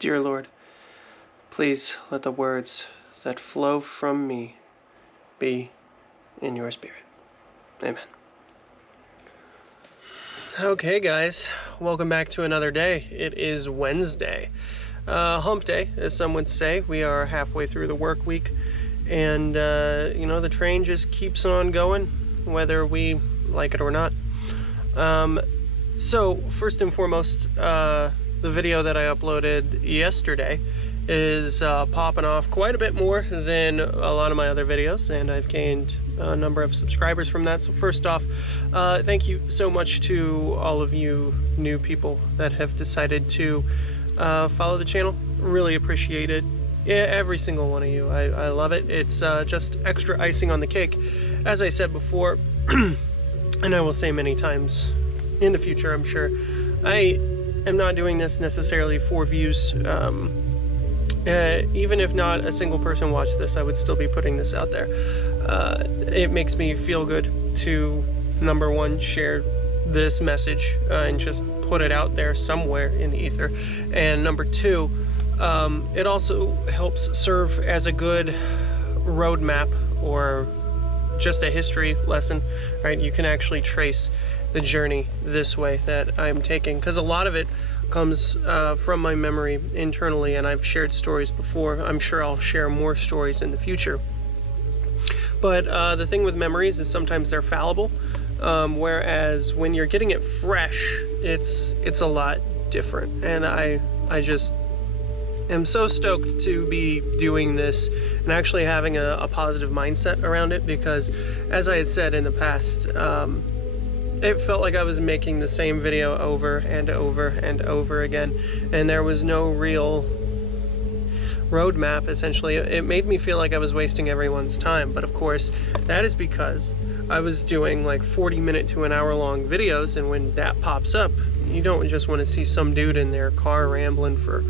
Dear Lord, please let the words that flow from me be in your spirit. Amen. Okay, guys, welcome back to another day. It is Wednesday. Hump day, as some would say. We are halfway through the work week, and, the train just keeps on going, whether we like it or not. So, first and foremost, the video that I uploaded yesterday is popping off quite a bit more than a lot of my other videos, and I've gained a number of subscribers from that. So first off, thank you so much to all of you new people that have decided to follow the channel. Really appreciate it. Yeah, every single one of you. I love it. It's just extra icing on the cake. As I said before, and I will say many times in the future, I'm sure, I am not doing this necessarily for views. Even if not a single person watched this, I would still be putting this out there. It makes me feel good to, number one, share this message and just put it out there somewhere in the ether. And number two, it also helps serve as a good roadmap or just a history lesson, right? You can actually trace the journey this way that I'm taking, because a lot of it comes from my memory internally, and I've shared stories before. I'm sure I'll share more stories in the future. But the thing with memories is sometimes they're fallible, whereas when you're getting it fresh, it's a lot different. And I just am so stoked to be doing this and actually having a positive mindset around it, because as I had said in the past, it felt like I was making the same video over and over and over again, and there was no real roadmap. Essentially, it made me feel like I was wasting everyone's time. But of course, that is because I was doing like 40-minute to an hour-long videos, and when that pops up, you don't just want to see some dude in their car rambling for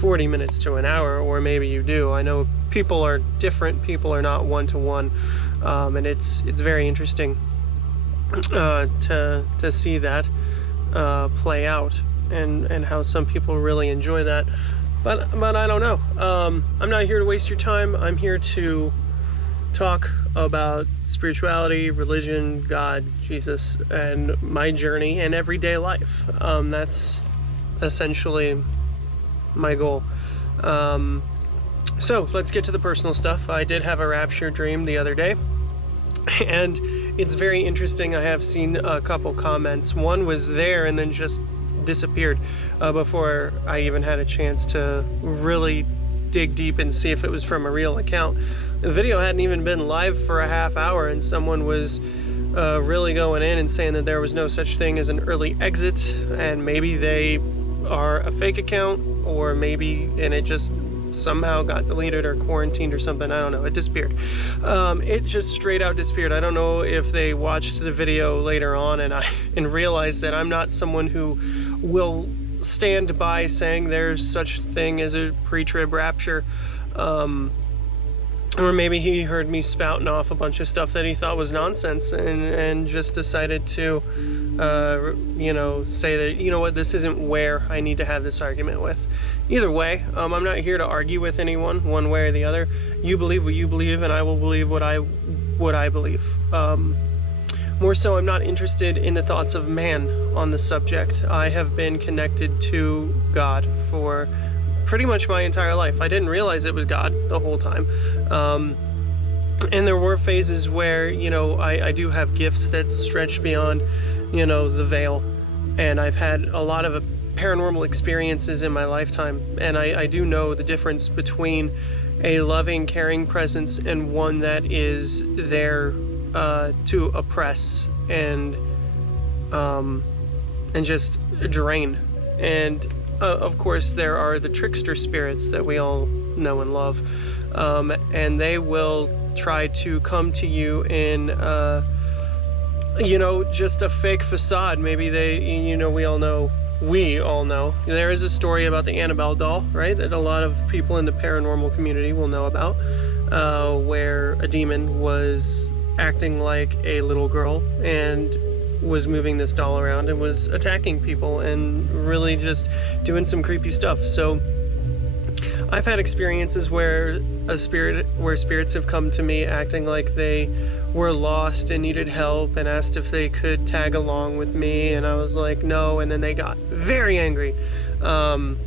40 minutes to an hour, or maybe you do. I know people are different. People are not one-to-one, and it's very interesting to see that play out, and how some people really enjoy that. But I don't know. I'm not here to waste your time. I'm here to talk about spirituality, religion, God, Jesus, and my journey and everyday life. That's essentially my goal. So let's get to the personal stuff. I did have a rapture dream the other day, and it's very interesting. I have seen a couple comments. One was there and then just disappeared before I even had a chance to really dig deep and see if it was from a real account. The video hadn't even been live for a half hour, and someone was really going in and saying that there was no such thing as an early exit, and maybe they are a fake account, or maybe, and it just somehow got deleted or quarantined or something. I don't know. It disappeared. It just straight out disappeared. I don't know if they watched the video later on and realized that I'm not someone who will stand by saying there's such thing as a pre-trib rapture. Or maybe he heard me spouting off a bunch of stuff that he thought was nonsense, and just decided to, say that, you know what, this isn't where I need to have this argument with. Either way, I'm not here to argue with anyone one way or the other. You believe what you believe, and I will believe what I believe. More so, I'm not interested in the thoughts of man on the subject. I have been connected to God for pretty much my entire life. I didn't realize it was God the whole time. And there were phases where, I do have gifts that stretch beyond, the veil. And I've had a lot of paranormal experiences in my lifetime. And I do know the difference between a loving, caring presence and one that is there to oppress and just drain. And of course, there are the trickster spirits that we all know and love, and they will try to come to you in, just a fake facade. Maybe they, we all know. There is a story about the Annabelle doll, right, that a lot of people in the paranormal community will know about, where a demon was acting like a little girl and was moving this doll around and was attacking people and really just doing some creepy stuff. So I've had experiences where spirits have come to me acting like they were lost and needed help and asked if they could tag along with me, and I was like, no, and then they got very angry. And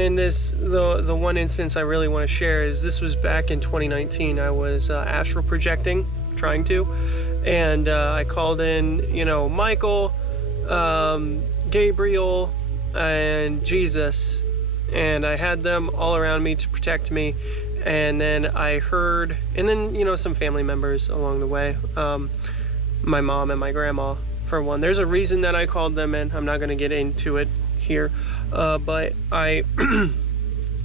in this, the one instance I really want to share is this was back in 2019. I was astral projecting, trying to, and I called in, Michael, Gabriel, and Jesus, and I had them all around me to protect me. And then I heard, and then, some family members along the way, my mom and my grandma, for one. There's a reason that I called them in. I'm not going to get into it here, but I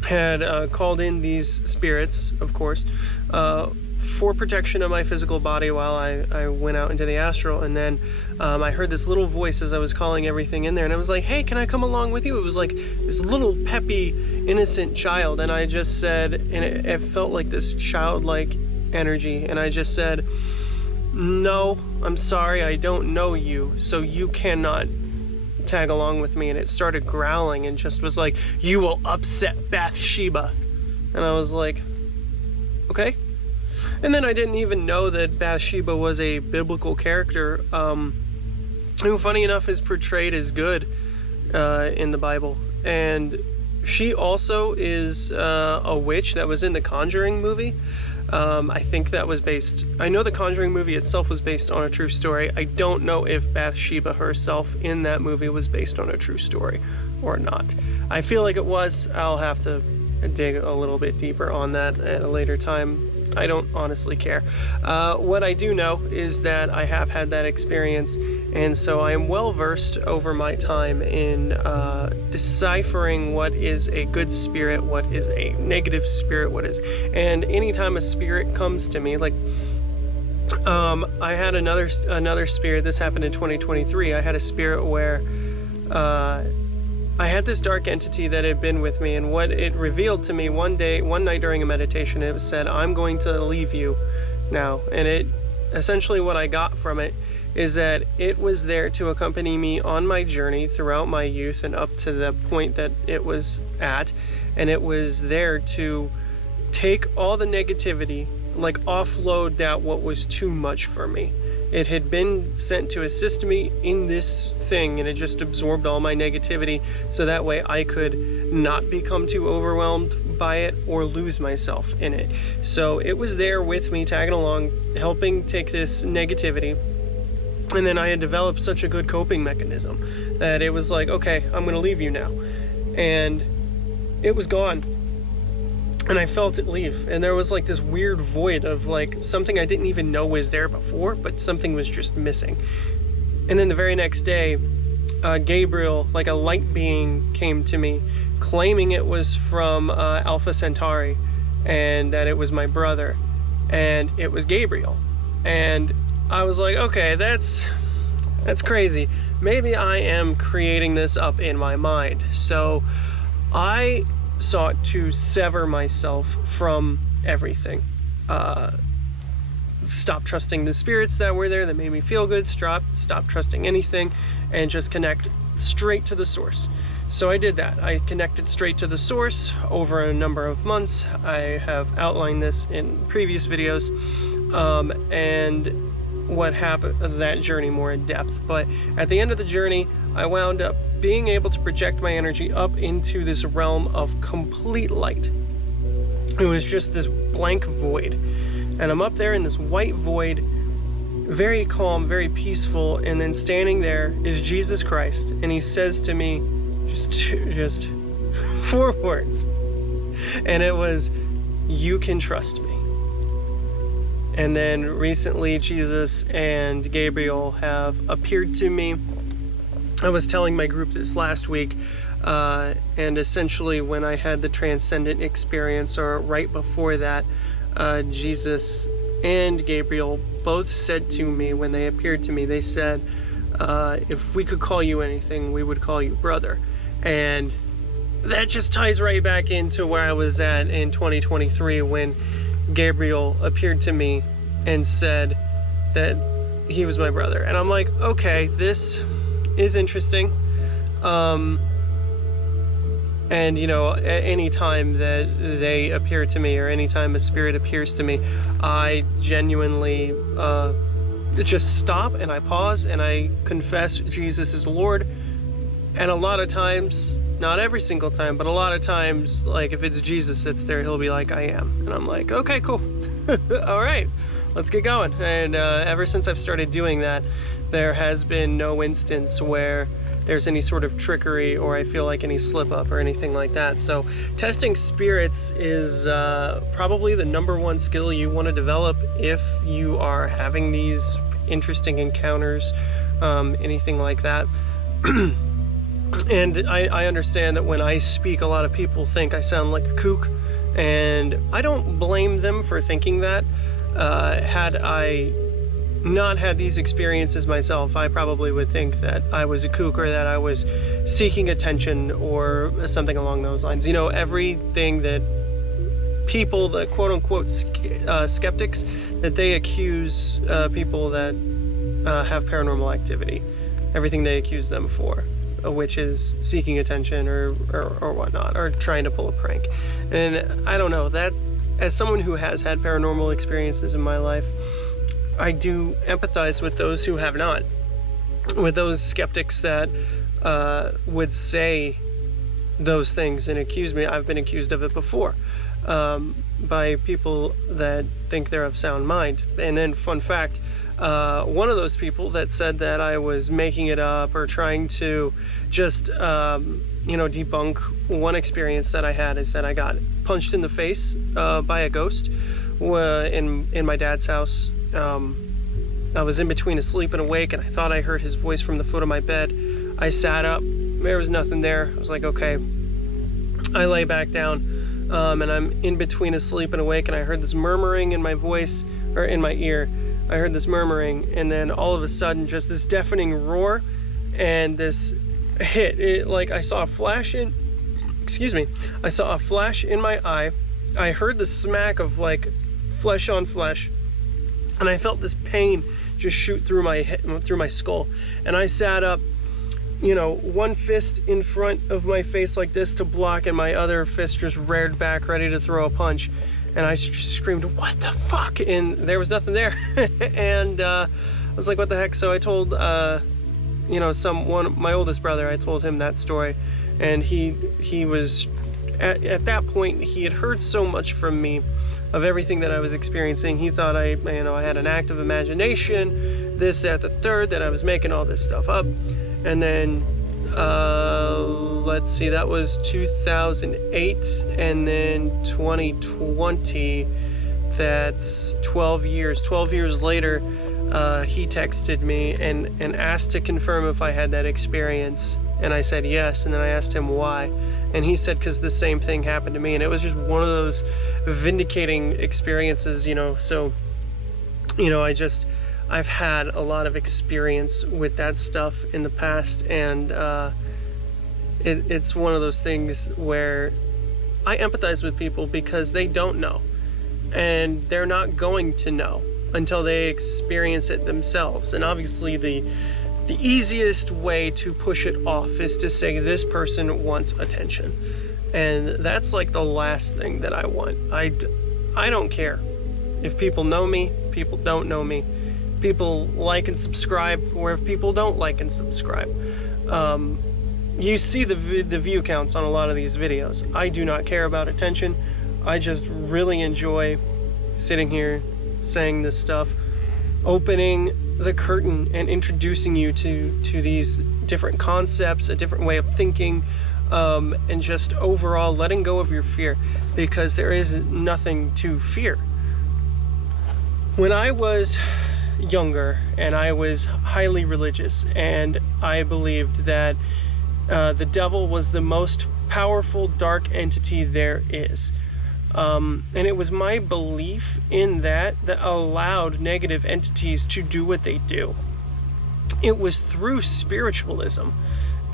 had called in these spirits, of course, for protection of my physical body while I went out into the astral. And then I heard this little voice as I was calling everything in there, and I was like, hey, can I come along with you? It was like this little peppy, innocent child, and I just said, and it felt like this childlike energy, and I just said, no, I'm sorry, I don't know you, so you cannot tag along with me. And it started growling and just was like, you will upset Bathsheba. And I was like, okay. And then I didn't even know that Bathsheba was a biblical character, who, funny enough, is portrayed as good in the Bible. And she also is a witch that was in the Conjuring movie. I think that was based, I know the Conjuring movie itself was based on a true story. I don't know if Bathsheba herself in that movie was based on a true story or not. I feel like it was. I'll have to dig a little bit deeper on that at a later time. I don't honestly care. What I do know is that I have had that experience, and so I am well versed over my time in deciphering what is a good spirit, what is a negative spirit, and anytime a spirit comes to me, like I had another spirit. This happened in 2023. I had a spirit where I had this dark entity that had been with me, and what it revealed to me one night during a meditation, it said, I'm going to leave you now. And it essentially, what I got from it is that it was there to accompany me on my journey throughout my youth and up to the point that it was at, and it was there to take all the negativity, like offload that what was too much for me. It had been sent to assist me in this thing, and it just absorbed all my negativity, so that way I could not become too overwhelmed by it or lose myself in it. So it was there with me, tagging along, helping take this negativity. And then I had developed such a good coping mechanism that it was like, okay, I'm gonna leave you now. And it was gone. And I felt it leave, and there was like this weird void of like something I didn't even know was there before, but something was just missing. And then the very next day, Gabriel, like a light being, came to me, claiming it was from Alpha Centauri, and that it was my brother, and it was Gabriel. And I was like, okay, that's crazy. Maybe I am creating this up in my mind. So I sought to sever myself from everything. Stop trusting the spirits that were there that made me feel good, stop trusting anything, and just connect straight to the source. So I did that. I connected straight to the source over a number of months. I have outlined this in previous videos, and what happened, that journey more in depth. But at the end of the journey, I wound up being able to project my energy up into this realm of complete light. It was just this blank void, and I'm up there in this white void, very calm, very peaceful, and then standing there is Jesus Christ, and he says to me just 4 words, and it was, you can trust me. And then recently Jesus and Gabriel have appeared to me. I was telling my group this last week, and essentially when I had the transcendent experience, or right before that, Jesus and Gabriel both said to me, when they appeared to me, they said, if we could call you anything, we would call you brother. And that just ties right back into where I was at in 2023 when Gabriel appeared to me and said that he was my brother. And I'm like, okay, this is interesting. And any time that they appear to me, or any time a spirit appears to me, I genuinely just stop and I pause and I confess Jesus is Lord. And a lot of times, not every single time, but a lot of times, like if it's Jesus that's there, he'll be like, I am. And I'm like, okay, cool. All right, let's get going. And ever since I've started doing that, there has been no instance where there's any sort of trickery or I feel like any slip up or anything like that. So testing spirits is probably the #1 skill you want to develop if you are having these interesting encounters, anything like that. And I understand that when I speak, a lot of people think I sound like a kook, and I don't blame them for thinking that. Had I not had these experiences myself, I probably would think that I was a kook, or that I was seeking attention or something along those lines. Everything that people, the quote-unquote skeptics, that they accuse people that have paranormal activity, everything they accuse them for, which is seeking attention or whatnot, or trying to pull a prank. And I don't know, that as someone who has had paranormal experiences in my life, I do empathize with those who have not, with those skeptics that would say those things and accuse me. I've been accused of it before by people that think they're of sound mind. And then, fun fact, one of those people that said that I was making it up or trying to just debunk one experience that I had, is that I got punched in the face by a ghost in my dad's house. I was in between asleep and awake, and I thought I heard his voice from the foot of my bed. I sat up, there was nothing there. I was like, okay. I lay back down, and I'm in between asleep and awake, and I heard this murmuring in my voice, or in my ear. I heard this murmuring, and then all of a sudden, just this deafening roar, and this hit. I saw a flash in my eye. I heard the smack of like flesh on flesh, and I felt this pain just shoot through my head, through my skull. And I sat up, one fist in front of my face like this to block, and my other fist just reared back, ready to throw a punch. And I just screamed, "What the fuck?" And there was nothing there. And I was like, "What the heck?" So I told, my oldest brother, I told him that story, and he was at that point, he had heard so much from me of everything that I was experiencing. He thought I had an active imagination, this, that, the third, that I was making all this stuff up. And then, let's see, that was 2008, and then 2020, that's 12 years. 12 years later, he texted me and asked to confirm if I had that experience. And I said yes, and then I asked him why. And he said, because the same thing happened to me. And it was just one of those vindicating experiences, So, I've had a lot of experience with that stuff in the past. And it's one of those things where I empathize with people because they don't know. And they're not going to know until they experience it themselves. And obviously the easiest way to push it off is to say this person wants attention. And that's like the last thing that I want. I don't care if people know me, people don't know me, people like and subscribe, or if people don't like and subscribe. You see the view counts on a lot of these videos. I do not care about attention. I just really enjoy sitting here saying this stuff, opening the curtain and introducing you to these different concepts, a different way of thinking, and just overall letting go of your fear, because there is nothing to fear. When I was younger and I was highly religious, and I believed that the devil was the most powerful dark entity there is. And it was my belief in that allowed negative entities to do what they do. It was through spiritualism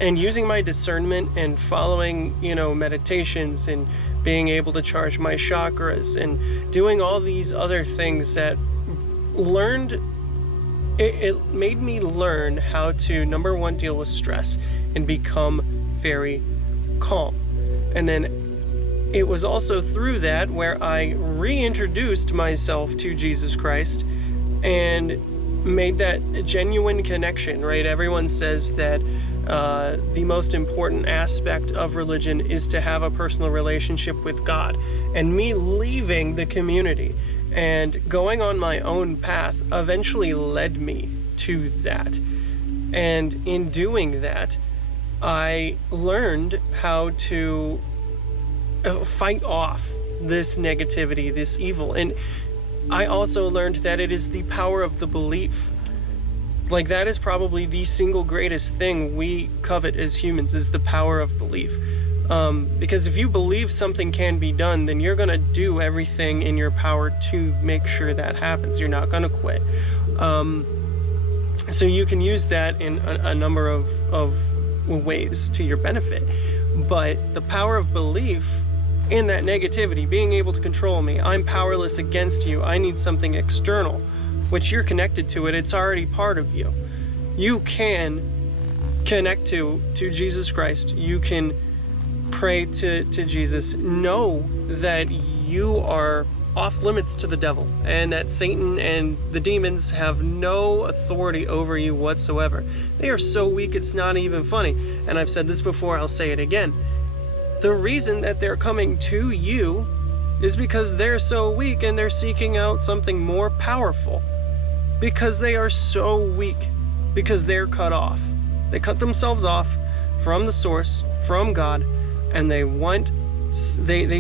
and using my discernment and following, meditations and being able to charge my chakras and doing all these other things that it made me learn how to, number one, deal with stress and become very calm. And then it was also through that where I reintroduced myself to Jesus Christ and made that genuine connection, right? Everyone says that the most important aspect of religion is to have a personal relationship with God. And me leaving the community and going on my own path eventually led me to that. And in doing that, I learned how to fight off this negativity, this evil. And I also learned that it is the power of the belief. Like, that is probably the single greatest thing we covet as humans, is the power of belief. Because if you believe something can be done, then you're going to do everything in your power to make sure that happens. You're not going to quit. So you can use that in a number of ways to your benefit. But the power of belief in that negativity, being able to control me, I'm powerless against you, I need something external, which you're connected to it, it's already part of you. You can connect to Jesus Christ. You can pray to Jesus. Know that you are off limits to the devil, and that Satan and the demons have no authority over you whatsoever. They are so weak it's not even funny. And I've said this before, I'll say it again. The reason that they're coming to you is because they're so weak and they're seeking out something more powerful. Because they are so weak. Because they're cut off. They cut themselves off from the source, from God, and they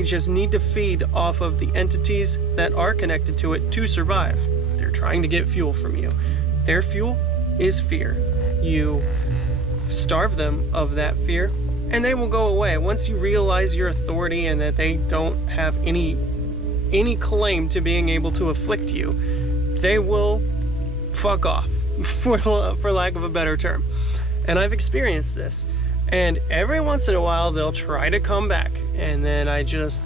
just need to feed off of the entities that are connected to it to survive. They're trying to get fuel from you. Their fuel is fear. You starve them of that fear, and they will go away. Once you realize your authority and that they don't have any claim to being able to afflict you, they will fuck off, for lack of a better term. And I've experienced this. And every once in a while, they'll try to come back. And then I just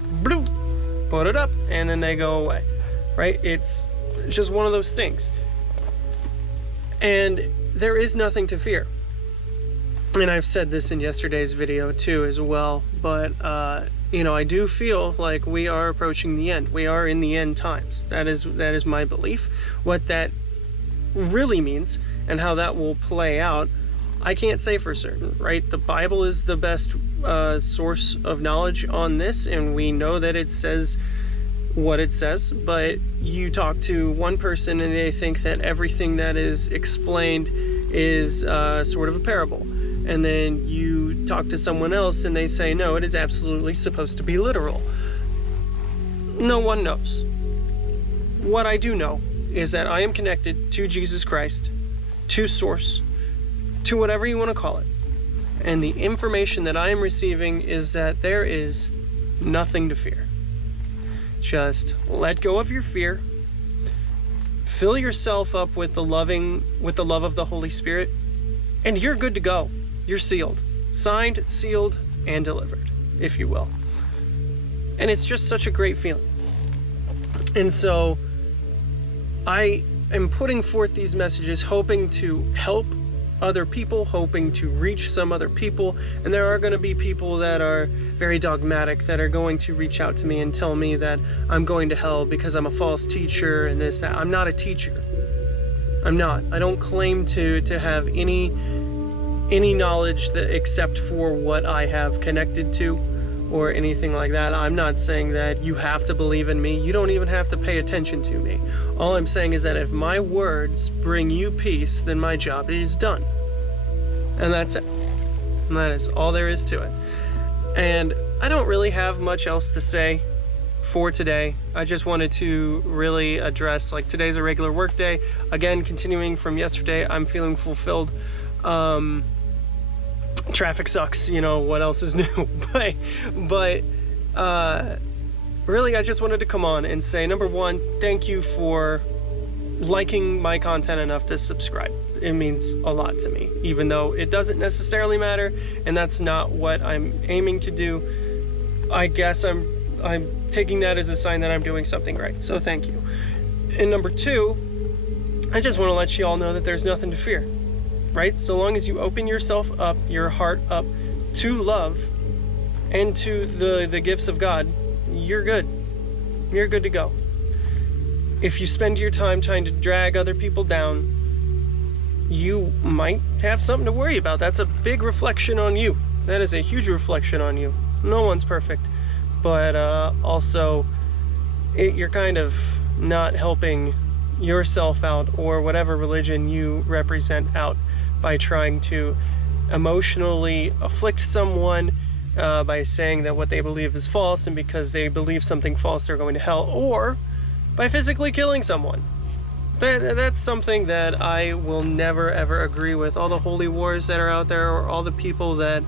put it up, and then they go away. Right? It's just one of those things. And there is nothing to fear. And I've said this in yesterday's video too as well. But, I do feel like we are approaching the end. We are in the end times. That is my belief. What that really means and how that will play out, I can't say for certain, right? The Bible is the best source of knowledge on this, and we know that it says what it says, but you talk to one person and they think that everything that is explained is sort of a parable. And then you talk to someone else and they say, no, it is absolutely supposed to be literal. No one knows. What I do know is that I am connected to Jesus Christ, to Source, to whatever you want to call it. And the information that I am receiving is that there is nothing to fear. Just let go of your fear. Fill yourself up with the love of the Holy Spirit, and you're good to go. You're sealed. Signed, sealed, and delivered, if you will. And it's just such a great feeling. And so I am putting forth these messages hoping to help other people, hoping to reach some other people. And there are going to be people that are very dogmatic, that are going to reach out to me and tell me that I'm going to hell because I'm a false teacher and this, that. I'm not a teacher. I'm not. I don't claim to have any knowledge that except for what I have connected to or anything like that. I'm not saying that you have to believe in me. You don't even have to pay attention to me. All I'm saying is that if my words bring you peace, then my job is done. And that's it. And that is all there is to it. And I don't really have much else to say for today. I just wanted to really address, like, today's a regular work day. Again, continuing from yesterday, I'm feeling fulfilled. Traffic sucks, what else is new? but really, I just wanted to come on and say, number one, thank you for liking my content enough to subscribe. It means a lot to me, even though it doesn't necessarily matter, and that's not what I'm aiming to do. I guess I'm taking that as a sign that I'm doing something right, so thank you. And number two, I just want to let you all know that there's nothing to fear. Right? So long as you open yourself up, your heart up to love, and to the gifts of God, you're good. You're good to go. If you spend your time trying to drag other people down, you might have something to worry about. That's a big reflection on you. That is a huge reflection on you. No one's perfect. But also, you're kind of not helping yourself out, or whatever religion you represent, out by trying to emotionally afflict someone by saying that what they believe is false, and because they believe something false they're going to hell, or by physically killing someone. That's something that I will never ever agree with. All the holy wars that are out there, or all the people that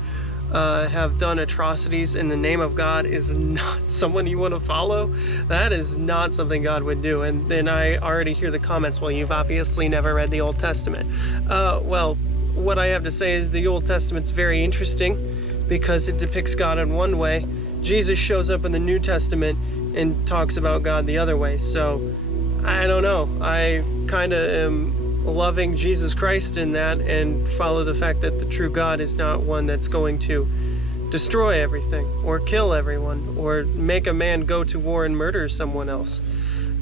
have done atrocities in the name of God, is not someone you want to follow. That is not something God would do. And then I already hear the comments, well, you've obviously never read the Old Testament. Well, what I have to say is the Old Testament's very interesting because it depicts God in one way. Jesus shows up in the New Testament and talks about God the other way. So I don't know. I kind of am loving Jesus Christ in that, and follow the fact that the true God is not one that's going to destroy everything or kill everyone or make a man go to war and murder someone else.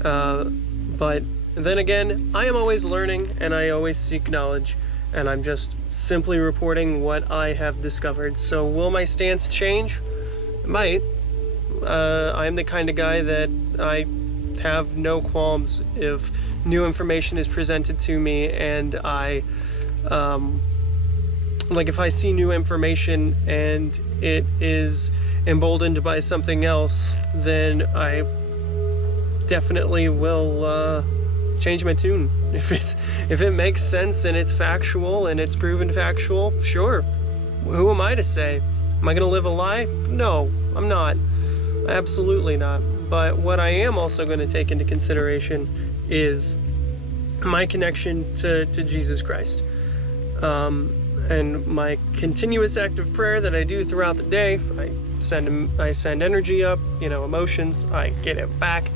But then again, I am always learning and I always seek knowledge, and I'm just simply reporting what I have discovered. So will my stance change? It might. I'm the kind of guy that I have no qualms if new information is presented to me, and I like if I see new information and it is emboldened by something else, then I definitely will change my tune. If it makes sense and it's factual and it's proven factual, sure. Who am I to say? Am I gonna live a lie? No, I'm not. Absolutely not. But what I am also going to take into consideration is my connection to Jesus Christ, and my continuous act of prayer that I do throughout the day. I send energy up, emotions, I get it back,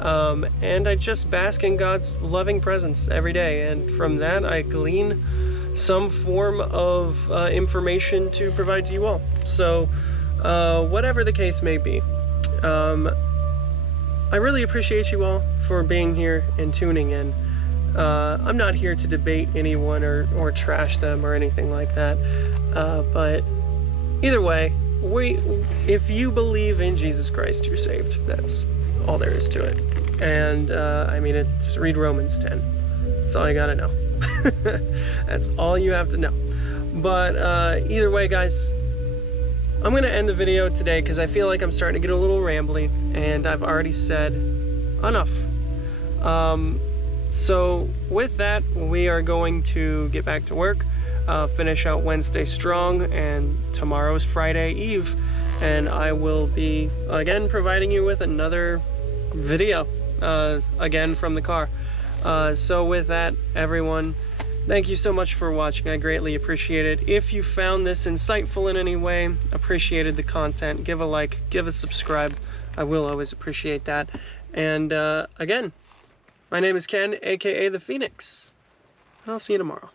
and I just bask in God's loving presence every day, and from that I glean some form of information to provide to you all. So whatever the case may be, I really appreciate you all for being here and tuning in. I'm not here to debate anyone or trash them or anything like that. But either way, if you believe in Jesus Christ, you're saved. That's all there is to it. And just read Romans 10. That's all you gotta know. That's all you have to know. But either way, guys, I'm going to end the video today because I feel like I'm starting to get a little rambly, and I've already said enough. So with that, we are going to get back to work, finish out Wednesday strong, and tomorrow's Friday Eve, and I will be again providing you with another video, again from the car. So with that, everyone, thank you so much for watching. I greatly appreciate it. If you found this insightful in any way, appreciated the content, give a like, give a subscribe. I will always appreciate that. And again, my name is Ken, aka The Phoenix, and I'll see you tomorrow.